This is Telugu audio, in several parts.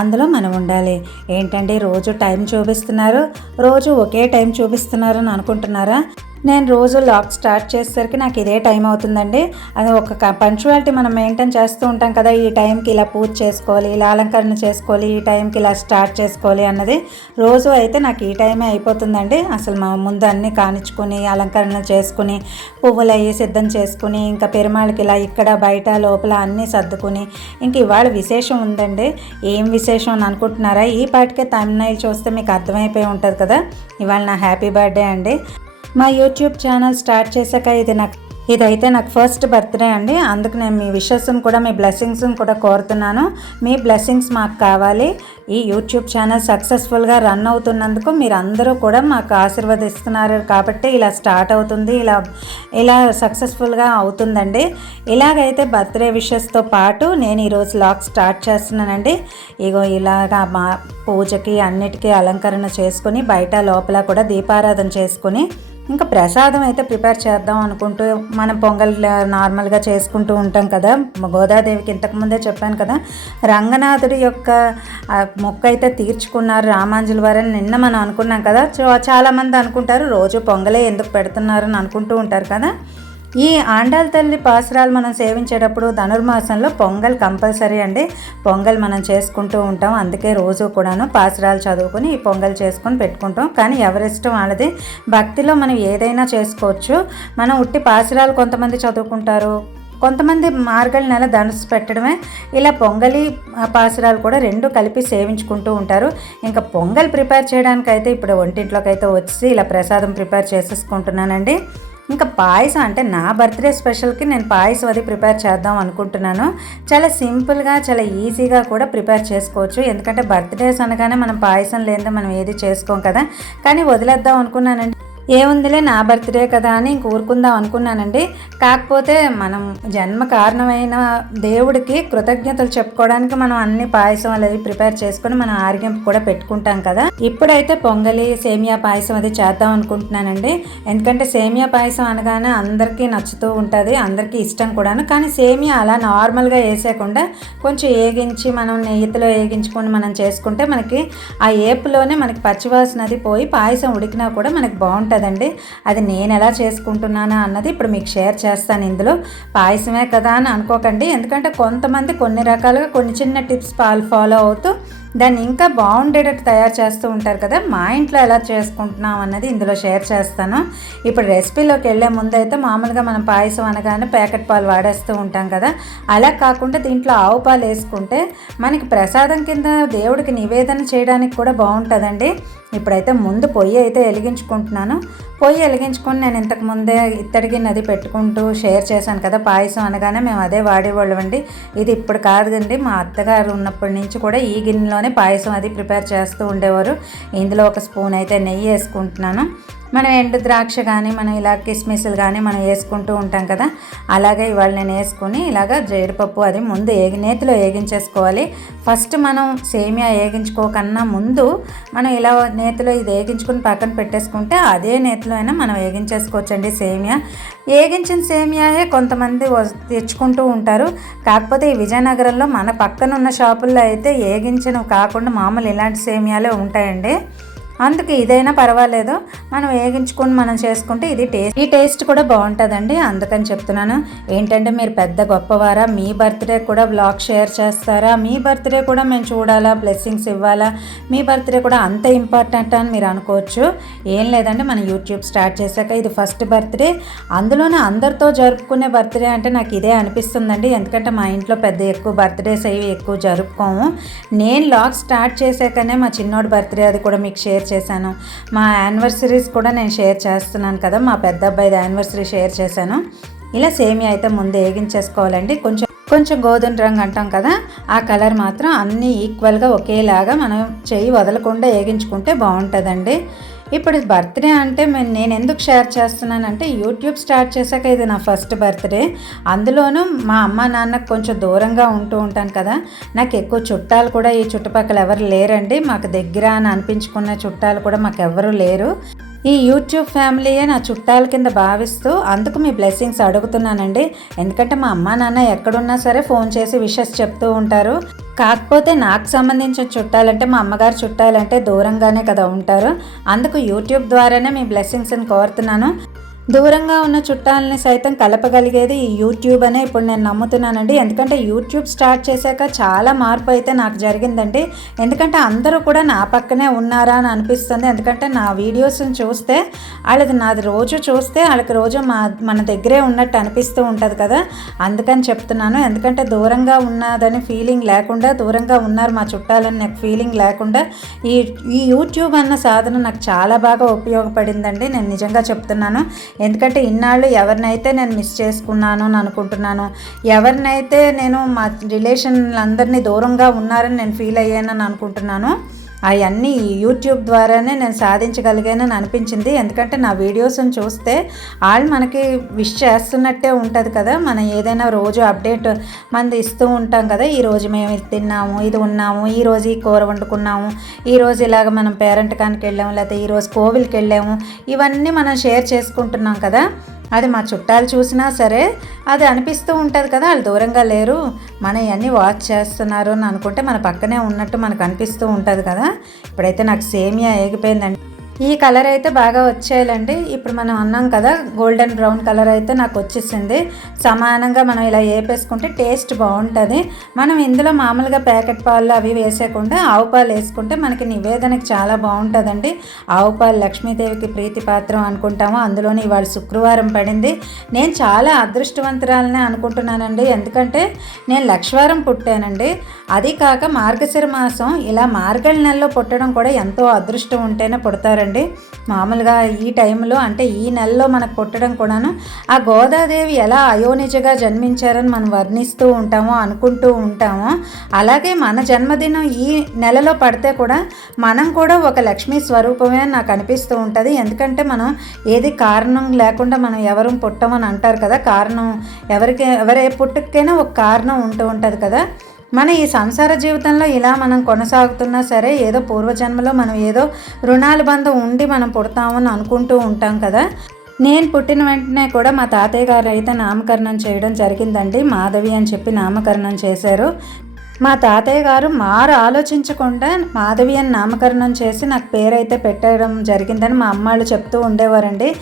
అందులో మనం ఉండాలి. ఏంటండి రోజు టైం చూపిస్తున్నారు? రోజు ఒకే టైం చూపిస్తున్నారు అని అనుకుంటున్నారా? నేను రోజు లాక్ స్టార్ట్ చేసేసరికి నాకు ఇదే టైం అవుతుందండి. అది ఒక పంచువాలిటీ మనం మెయింటైన్ చేస్తూ ఉంటాం కదా ఈ టైంకి ఇలా పూజ చేసుకోవాలి ఇలా అలంకరణ చేసుకోవాలి ఈ టైంకి ఇలా స్టార్ట్ చేసుకోవాలి అన్నది రోజు అయితే నాకు ఈ టైమే అయిపోతుందండి. అసలు మా ముందు అన్నీ కానిచ్చుకొని అలంకరణ చేసుకుని పువ్వులు అవి సిద్ధం చేసుకుని ఇంకా పెరుమాళ్ళకి ఇలా ఇక్కడ బయట లోపల అన్నీ సర్దుకుని ఇంక ఇవాళ విశేషం ఉందండి. ఏం విశేషం? అని అనుకుంటున్నారా? ఈ పాటికే తమిళనాయిల్ చూస్తే మీకు అర్థమైపోయి ఉంటుంది కదా. ఇవాళ నా హ్యాపీ బర్త్డే అండి. మా యూట్యూబ్ ఛానల్ స్టార్ట్ చేశాక ఇది నాకు ఇదైతే నాకు ఫస్ట్ బర్త్డే అండి. అందుకు నేను మీ విషెస్ని కూడా మీ బ్లెస్సింగ్స్ని కూడా కోరుతున్నాను. మీ బ్లెస్సింగ్స్ మాకు కావాలి. ఈ యూట్యూబ్ ఛానల్ సక్సెస్ఫుల్గా రన్ అవుతున్నందుకు మీరు అందరూ కూడా మాకు ఆశీర్వదిస్తున్నారు కాబట్టి ఇలా స్టార్ట్ అవుతుంది. ఇలా ఇలా సక్సెస్ఫుల్గా అవుతుందండి. ఇలాగైతే బర్త్డే విషెస్తో పాటు నేను ఈరోజు లాక్ స్టార్ట్ చేస్తున్నానండి. ఇగో ఇలాగా మా పూజకి అన్నిటికీ అలంకరణ చేసుకొని బయట లోపల కూడా దీపారాధన చేసుకొని ఇంకా ప్రసాదం అయితే ప్రిపేర్ చేద్దాం అనుకుంటూ మనం పొంగల్ నార్మల్గా చేసుకుంటూ ఉంటాం కదా. గోదాదేవికి ఇంతకుముందే చెప్పాను కదా. రంగనాథుడి యొక్క మొక్క అయితే తీర్చుకున్నారు రామాంజుల వారని నిన్న మనం అనుకున్నాం కదా. చాలామంది అనుకుంటారు రోజు పొంగలే ఎందుకు పెడుతున్నారు అని అనుకుంటూ ఉంటారు కదా. ఈ ఆండాల తల్లి పాసురాలు మనం సేవించేటప్పుడు ధనుర్మాసంలో పొంగల్ కంపల్సరీ అండి. పొంగల్ మనం చేసుకుంటూ ఉంటాం. అందుకే రోజు కూడాను పాసురాలు చదువుకొని ఈ పొంగల్ చేసుకొని పెట్టుకుంటాం. కానీ ఎవరిష్టం వాళ్ళది? భక్తిలో మనం ఏదైనా చేసుకోవచ్చు. మనం ఉట్టి పాసురాలు కొంతమంది చదువుకుంటారు. కొంతమంది మార్గల నెల ధనుసు పెట్టడమే. ఇలా పొంగలి పాసురాలు కూడా రెండు కలిపి సేవించుకుంటూ ఉంటారు. ఇంకా పొంగల్ ప్రిపేర్ చేయడానికైతే ఇప్పుడు వంటింట్లోకి అయితే వచ్చి ఇలా ప్రసాదం ప్రిపేర్ చేసేసుకుంటున్నానండి. ఇంకా పాయసం అంటే నా బర్త్డే స్పెషల్కి నేను పాయసం అది ప్రిపేర్ చేద్దాం అనుకుంటున్నాను. చాలా సింపుల్గా చాలా ఈజీగా కూడా ప్రిపేర్ చేసుకోవచ్చు. ఎందుకంటే బర్త్డేస్ అనగానే మనం పాయసం లేనిదే మనం ఏది చేసుకోం కదా. కానీ వదిలేద్దాం అనుకున్నానండి ఏముందిలే నా బర్త్డే కదా అని కోరుకుందాం ఊరుకుందాం అనుకున్నానండి. కాకపోతే మనం జన్మ కారణమైన దేవుడికి కృతజ్ఞతలు చెప్పుకోవడానికి మనం అన్ని పాయసం అనేది ప్రిపేర్ చేసుకుని మనం ఆరోగ్యం కూడా పెట్టుకుంటాం కదా. ఇప్పుడైతే పొంగలి సేమియా పాయసం అది చేద్దాం అనుకుంటున్నానండి. ఎందుకంటే సేమియా పాయసం అనగానే అందరికీ నచ్చుతూ ఉంటుంది అందరికీ ఇష్టం కూడాను. కానీ సేమియా అలా నార్మల్గా వేసేయకుండా కొంచెం ఏగించి మనం నెయ్యిలో వేగించుకొని మనం చేసుకుంటే మనకి ఆ ఏపులోనే మనకి పచ్చివాసన అది పోయి పాయసం ఉడికినా కూడా మనకి బాగుంటుంది. ఉంటుందండి. అది నేను ఎలా చేసుకుంటున్నానా అన్నది ఇప్పుడు మీకు షేర్ చేస్తాను ఇందులో. పాయసమే కదా అని అనుకోకండి. ఎందుకంటే కొంతమంది కొన్ని రకాలుగా కొన్ని చిన్న టిప్స్ ఫాలో అవుతూ దాన్ని ఇంకా బాగుండేటట్టు తయారు చేస్తూ ఉంటారు కదా మా ఇంట్లో ఎలా చేసుకుంటున్నాం అన్నది ఇందులో షేర్ చేస్తాను. ఇప్పుడు రెసిపీలోకి వెళ్ళే ముందు అయితే మామూలుగా మనం పాయసం అనగానే ప్యాకెట్ పాలు వాడేస్తూ ఉంటాం కదా అలా కాకుండా దీంట్లో ఆవు పాలు వేసుకుంటే మనకి ప్రసాదం కింద దేవుడికి నివేదన చేయడానికి కూడా బాగుంటుందండి. ఇప్పుడైతే ముందు పొయ్యి అయితే వెలిగించుకుంటున్నాను. పొయ్యి వెలిగించుకొని నేను ఇంతకు ముందే ఇత్తడి గిన్నె అది పెట్టుకుంటూ షేర్ చేశాను కదా పాయసం అనగానే మేము అదే వాడేవాళ్ళం అండి ఇది ఇప్పుడు కాదండి మా అత్తగారు ఉన్నప్పటి నుంచి కూడా ఈ గిన్నెలోనే పాయసం అది ప్రిపేర్ చేస్తూ ఉండేవారు. ఇందులో ఒక స్పూన్ అయితే నెయ్యి వేసుకుంటున్నాను. మనం ఎండు ద్రాక్ష కానీ మనం ఇలా కిస్మిస్లు కానీ మనం వేసుకుంటూ ఉంటాం కదా అలాగే ఇవాళ నేను వేసుకుని ఇలాగ జీడిపప్పు అది ముందు ఏగి నేతిలో వేగించేసుకోవాలి ఫస్ట్ మనం సేమియా వేగించుకోకన్నా ముందు మనం ఇలా నేతిలో ఇది వేగించుకుని పక్కన పెట్టేసుకుంటే అదే నేతిలో అయినా మనం వేగించేసుకోవచ్చండి సేమియా. వేగించిన సేమియాయే కొంతమంది తెచ్చుకుంటూ ఉంటారు. కాకపోతే ఈ విజయనగరంలో మన పక్కన ఉన్న షాపుల్లో అయితే వేగించిన కాకుండా మామూలు ఇలాంటి సేమియాలే ఉంటాయండి. అందుకే ఇదైనా పర్వాలేదు. మనం వేగించుకొని మనం చేసుకుంటే ఇది టేస్ట్. ఈ టేస్ట్ కూడా బాగుంటుందండి. అందుకని చెప్తున్నాను. ఏంటంటే మీరు పెద్ద గొప్పవారా? మీ బర్త్డే కూడా బ్లాగ్ షేర్ చేస్తారా? మీ బర్త్డే కూడా మేము చూడాలా? బ్లెస్సింగ్స్ ఇవ్వాలా? మీ బర్త్డే కూడా అంత ఇంపార్టెంట్ అని మీరు అనుకోవచ్చు. ఏం లేదండి. మనం యూట్యూబ్ స్టార్ట్ చేశాక ఇది ఫస్ట్ బర్త్డే అందులోనే అందరితో జరుపుకునే బర్త్డే అంటే నాకు ఇదే అనిపిస్తుందండి. ఎందుకంటే మా ఇంట్లో పెద్ద ఎక్కువ బర్త్డేస్ అవి ఎక్కువ జరుపుకోము. నేను లాగ్ స్టార్ట్ చేశాకనే మా చిన్నోడు బర్త్డే అది కూడా మీకు షేర్ చేశాను. మా యానివర్సరీస్ కూడా నేను షేర్ చేస్తున్నాను కదా మా పెద్ద అబ్బాయిది యానివర్సరీ షేర్ చేశాను. ఇలా సేమియా అయితే ముందు వేగించేసుకోవాలండి. కొంచెం కొంచెం గోధుమ రంగు అంటాం కదా ఆ కలర్ మాత్రం అన్నీ ఈక్వల్గా ఒకేలాగా మనం చెయ్యి వదలకుండా వేగించుకుంటే బాగుంటుందండి. ఇప్పుడు బర్త్డే అంటే నేను ఎందుకు షేర్ చేస్తున్నానంటే యూట్యూబ్ స్టార్ట్ చేశాక ఇది నా ఫస్ట్ బర్త్డే. అందులోనూ మా అమ్మ నాన్నకు కొంచెం దూరంగా ఉంటూ ఉంటాను కదా. నాకు ఎక్కువ చుట్టాలు కూడా ఈ చుట్టుపక్కల ఎవరు లేరండి. మాకు దగ్గర అని అనిపించుకున్న చుట్టాలు కూడా మాకు ఎవరు లేరు. ఈ యూట్యూబ్ ఫ్యామిలీయే నా చుట్టాల కింద భావిస్తూ అందుకు మీ బ్లెస్సింగ్స్ అడుగుతున్నానండి. ఎందుకంటే మా అమ్మ నాన్న ఎక్కడున్నా సరే ఫోన్ చేసి విషెస్ చెప్తూ ఉంటారు. కాకపోతే నాకు సంబంధించిన చుట్టాలంటే మా అమ్మగారు చుట్టాలంటే దూరంగానే కదా ఉంటారు. అందుకు యూట్యూబ్ ద్వారానే మీ బ్లెస్సింగ్స్ని కోరుతున్నాను. దూరంగా ఉన్న చుట్టాలని సైతం కలపగలిగేది ఈ యూట్యూబ్ అనే ఇప్పుడు నేను నమ్ముతున్నానండి. ఎందుకంటే యూట్యూబ్ స్టార్ట్ చేశాక చాలా మార్పు అయితే నాకు జరిగిందండి. ఎందుకంటే అందరూ కూడా నా పక్కనే ఉన్నారా అని అనిపిస్తుంది. ఎందుకంటే నా వీడియోస్ని చూస్తే వాళ్ళది నాది రోజు చూస్తే వాళ్ళకి రోజు మా మన దగ్గరే ఉన్నట్టు అనిపిస్తూ ఉంటుంది కదా. అందుకని చెప్తున్నాను. ఎందుకంటే దూరంగా ఉన్నదని ఫీలింగ్ లేకుండా దూరంగా ఉన్నారు మా చుట్టాలని నాకు ఫీలింగ్ లేకుండా ఈ ఈ యూట్యూబ్ అన్న సాధన నాకు చాలా బాగా ఉపయోగపడిందండి. నేను నిజంగా చెప్తున్నాను. ఎందుకంటే ఇన్నాళ్ళు ఎవరినైతే నేను మిస్ చేసుకున్నాను అని అనుకుంటున్నాను ఎవరినైతే నేను మా రిలేషన్లందరినీ దూరంగా ఉన్నారని నేను ఫీల్ అయ్యానని అనుకుంటున్నాను అవన్నీ యూట్యూబ్ ద్వారానే నేను సాధించగలిగానని అనిపించింది. ఎందుకంటే నా వీడియోస్ని చూస్తే వాళ్ళు మనకి విష్ చేస్తున్నట్టే ఉంటుంది కదా. మనం ఏదైనా రోజు అప్డేట్ మనది ఇస్తూ ఉంటాం కదా. ఈరోజు మేము ఇది తిన్నాము ఇది ఉన్నాము ఈ రోజు ఈ కూర వండుకున్నాము ఈ రోజు ఇలాగ మనం పేరెంట్ కానికి వెళ్ళాము లేకపోతే ఈరోజు కోవిల్కి వెళ్ళాము ఇవన్నీ మనం షేర్ చేసుకుంటున్నాం కదా. అది మా చుట్టాలు చూసినా సరే అది అనిపిస్తూ ఉంటుంది కదా వాళ్ళు దూరంగా లేరు. మన ఇవన్నీ వాచ్ చేస్తున్నారు అని అనుకుంటే మన పక్కనే ఉన్నట్టు మనకు అనిపిస్తూ ఉంటుంది కదా. ఇప్పుడైతే నాకు సేమియా ఏగిపోయిందండి. ఈ కలర్ అయితే బాగా వచ్చేయాలండి. ఇప్పుడు మనం అన్నాం కదా గోల్డెన్ బ్రౌన్ కలర్ అయితే నాకు వచ్చేసింది. సమానంగా మనం ఇలా వేపేసుకుంటే టేస్ట్ బాగుంటుంది. మనం ఇందులో మామూలుగా ప్యాకెట్ పాలు అవి వేసేయకుండా ఆవు పాలు వేసుకుంటే మనకి నివేదనకి చాలా బాగుంటుందండి. ఆవు పాలు లక్ష్మీదేవికి ప్రీతి పాత్రం అనుకుంటాము. అందులోని ఇవాళ శుక్రవారం పడింది. నేను చాలా అదృష్టవంతురాలనే అనుకుంటున్నానండి. ఎందుకంటే నేను లక్షవారం పుట్టానండి. అది కాక మార్గశిర మాసం ఇలా మార్గళ నెలలో పుట్టడం కూడా ఎంతో అదృష్టం ఉంటేనే పుడతారండి. మామూలుగా ఈ టైంలో అంటే ఈ నెలలో మనకు పుట్టడం కూడాను ఆ గోదాదేవి ఎలా అయోనిజగా జన్మించారని మనం వర్ణిస్తూ ఉంటామో అనుకుంటూ ఉంటామో అలాగే మన జన్మదినం ఈ నెలలో పడితే కూడా మనం కూడా ఒక లక్ష్మీ స్వరూపమే నాకు అనిపిస్తూ ఉంటుంది. ఎందుకంటే మనం ఏది కారణం లేకుండా మనం ఎవరు పుట్టమని అంటారు కదా కారణం ఎవరికి ఎవరే పుట్టుకైనా ఒక కారణం ఉంటూ ఉంటుంది కదా. మన ఈ సంసార జీవితంలో ఇలా మనం కొనసాగుతున్నా సరే ఏదో పూర్వజన్మలో మనం ఏదో రుణాల బంధం ఉండి మనం పుడతామని అనుకుంటూ ఉంటాం కదా. నేను పుట్టిన వెంటనే కూడా మా తాతయ్య గారు అయితే నామకరణం చేయడం జరిగిందండి. మాధవి అని చెప్పి నామకరణం చేశారు. మా తాతయ్య గారు మారు ఆలోచించకుండా మాధవి అని నామకరణం చేసి నాకు పేరైతే పెట్టడం జరిగిందని మా అమ్మాళ్ళు చెప్తూ ఉండేవారండి.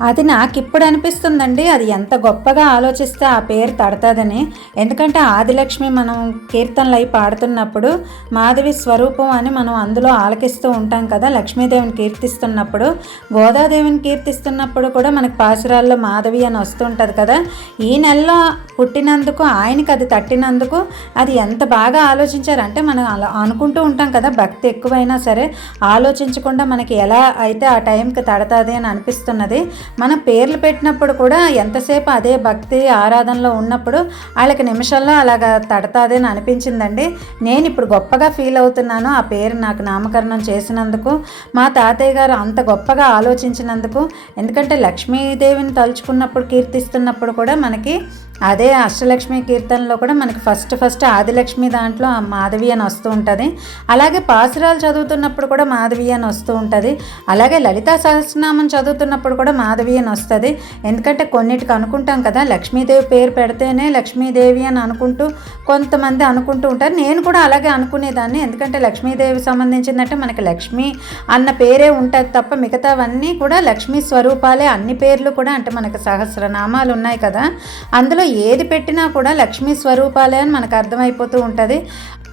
అది నాకు ఇప్పుడు అనిపిస్తుందండి. అది ఎంత గొప్పగా ఆలోచిస్తే ఆ పేరు తడతాదని. ఎందుకంటే ఆదిలక్ష్మి మనం కీర్తనలు అయి పాడుతున్నప్పుడు మాధవి స్వరూపం అని మనం అందులో ఆలకిస్తూ ఉంటాం కదా లక్ష్మీదేవిని కీర్తిస్తున్నప్పుడు. గోదాదేవిని కీర్తిస్తున్నప్పుడు కూడా మనకి పాసురాల్లో మాధవి అని వస్తుంటుంది కదా. ఈ నెలలో పుట్టినందుకు ఆయనకి అది తట్టినందుకు అది ఎంత బాగా ఆలోచించారంటే మనం అలా అనుకుంటూ ఉంటాం కదా భక్తి ఎక్కువైనా సరే ఆలోచించకుండా మనకి ఎలా అయితే ఆ టైంకి తడతాది అని అనిపిస్తున్నది. మనం పేర్లు పెట్టినప్పుడు కూడా ఎంతసేపు అదే భక్తి ఆరాధనలో ఉన్నప్పుడు వాళ్ళకి నిమిషాల్లో అలాగా తడతాదని అని అనిపించిందండి. నేను ఇప్పుడు గొప్పగా ఫీల్ అవుతున్నాను. ఆ పేరు నాకు నామకరణం చేసినందుకు మా తాతయ్య గారు అంత గొప్పగా ఆలోచించినందుకు ఎందుకంటే లక్ష్మీదేవిని తలుచుకున్నప్పుడు కీర్తిస్తున్నప్పుడు కూడా మనకి అదే అష్టలక్ష్మి కీర్తనలో కూడా మనకి ఫస్ట్ ఫస్ట్ ఆదిలక్ష్మి దాంట్లో ఆ మాధవి అని వస్తూ ఉంటుంది. అలాగే పాసురాలు చదువుతున్నప్పుడు కూడా మాధవి అని వస్తూ ఉంటుంది. అలాగే లలితా సహస్రనామం చదువుతున్నప్పుడు కూడా మాధవి అని వస్తుంది. ఎందుకంటే కొన్నిటికి అనుకుంటాం కదా లక్ష్మీదేవి పేరు పెడితేనే లక్ష్మీదేవి అని అనుకుంటూ కొంతమంది అనుకుంటూ ఉంటారు. నేను కూడా అలాగే అనుకునేదాన్ని. ఎందుకంటే లక్ష్మీదేవి సంబంధించిందంటే మనకి లక్ష్మి అన్న పేరే ఉంటుంది తప్ప మిగతావన్నీ కూడా లక్ష్మీ స్వరూపాలే. అన్ని పేర్లు కూడా అంటే మనకి సహస్రనామాలు ఉన్నాయి కదా. అందులో ఏది పెట్టినా కూడా లక్ష్మీ స్వరూపాలే అని మనకు అర్థమైపోతూ ఉంటుంది.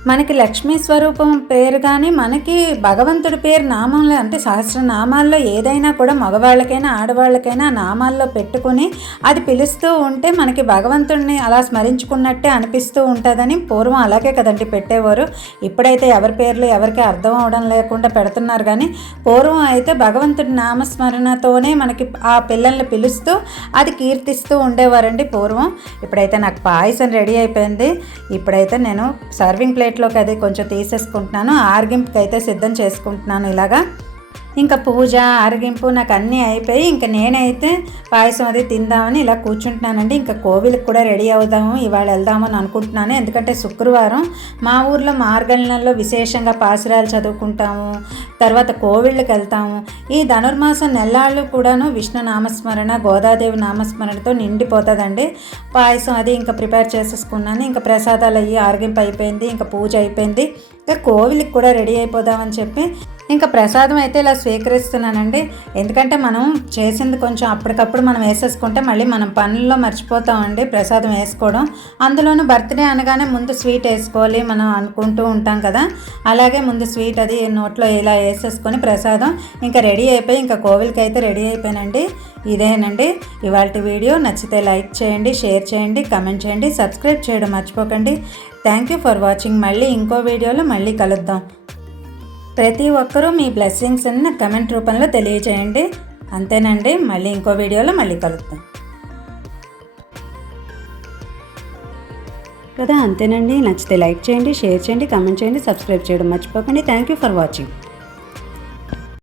మనకి లక్ష్మీ స్వరూపం పేరు కానీ మనకి భగవంతుడి పేరు నామంలో అంటే సహస్రనామాల్లో ఏదైనా కూడా మగవాళ్ళకైనా ఆడవాళ్ళకైనా నామాల్లో పెట్టుకుని అది పిలుస్తూ ఉంటే మనకి భగవంతుడిని అలా స్మరించుకున్నట్టే అనిపిస్తూ ఉంటుందని పూర్వం అలాగే కదండి పెట్టేవారు. ఇప్పుడైతే ఎవరి పేర్లు ఎవరికి అర్థం అవడం లేకుండా పెడుతున్నారు కానీ పూర్వం అయితే భగవంతుడి నామస్మరణతోనే మనకి ఆ పిల్లల్ని పిలుస్తూ అది కీర్తిస్తూ ఉండేవారండి పూర్వం. ఇప్పుడైతే నాకు పాయసం రెడీ అయిపోయింది. ఇప్పుడైతే నేను సర్వింగ్ ప్లేట్ ప్లేట్లోకి అది కొంచెం తీసేసుకుంటున్నాను. ఆర్గింపుకి అయితే సిద్ధం చేసుకుంటున్నాను ఇలాగా. ఇంకా పూజ అరిగింపు నాకు అన్నీ అయిపోయి ఇంకా నేనైతే పాయసం అది తిందామని ఇలా కూర్చుంటున్నానండి. ఇంకా కోవిల్కి కూడా రెడీ అవుదాము ఇవాళ వెళ్దామని అనుకుంటున్నాను. ఎందుకంటే శుక్రవారం మా ఊర్లో మార్గళ్ళలో విశేషంగా పాసురాలు చదువుకుంటాము తర్వాత కోవిళ్ళకి వెళ్తాము. ఈ ధనుర్మాసం నెల్లాళ్ళు కూడాను విష్ణు నామస్మరణ గోదాదేవి నామస్మరణతో నిండిపోతుందండి. పాయసం అది ఇంకా ప్రిపేర్ చేసేసుకున్నాను. ఇంకా ప్రసాదాలు అయ్యి ఆరగింపు అయిపోయింది ఇంకా పూజ అయిపోయింది. ఇంకా కోవిలికి కూడా రెడీ అయిపోదామని చెప్పి ఇంకా ప్రసాదం అయితే ఇలా స్వీకరిస్తున్నానండి. ఎందుకంటే మనం చేసింది కొంచెం అప్పటికప్పుడు మనం వేసేసుకుంటే మళ్ళీ మనం పనుల్లో మర్చిపోతామండి ప్రసాదం వేసుకోవడం. అందులోనూ బర్త్డే అనగానే ముందు స్వీట్ వేసుకోవాలి మనం అనుకుంటూ ఉంటాం కదా. అలాగే ముందు స్వీట్ అది నోట్లో ఇలా వేసేసుకొని ప్రసాదం ఇంకా రెడీ అయిపోయి ఇంకా కోవిల్కి అయితే రెడీ అయిపోయానండి. ఇదేనండి. ఇవాళ వీడియో నచ్చితే లైక్ చేయండి షేర్ చేయండి కమెంట్ చేయండి సబ్స్క్రైబ్ చేయడం మర్చిపోకండి. Thank you for watching. మళ్ళీ ఇంకో వీడియోలో మళ్ళీ కలుద్దాం. ప్రతి ఒక్కరూ మీ బ్లెస్సింగ్స్ అన్న కమెంట్ రూపంలో తెలియజేయండి అంతేనండి మళ్ళీ ఇంకో వీడియోలో మళ్ళీ కలుద్దాం. కదా అంతేనండి. నచ్చితే లైక్ చేయండి షేర్ చేయండి కమెంట్ చేయండి సబ్స్క్రైబ్ చేయడం మర్చిపోకండి. Thank you for watching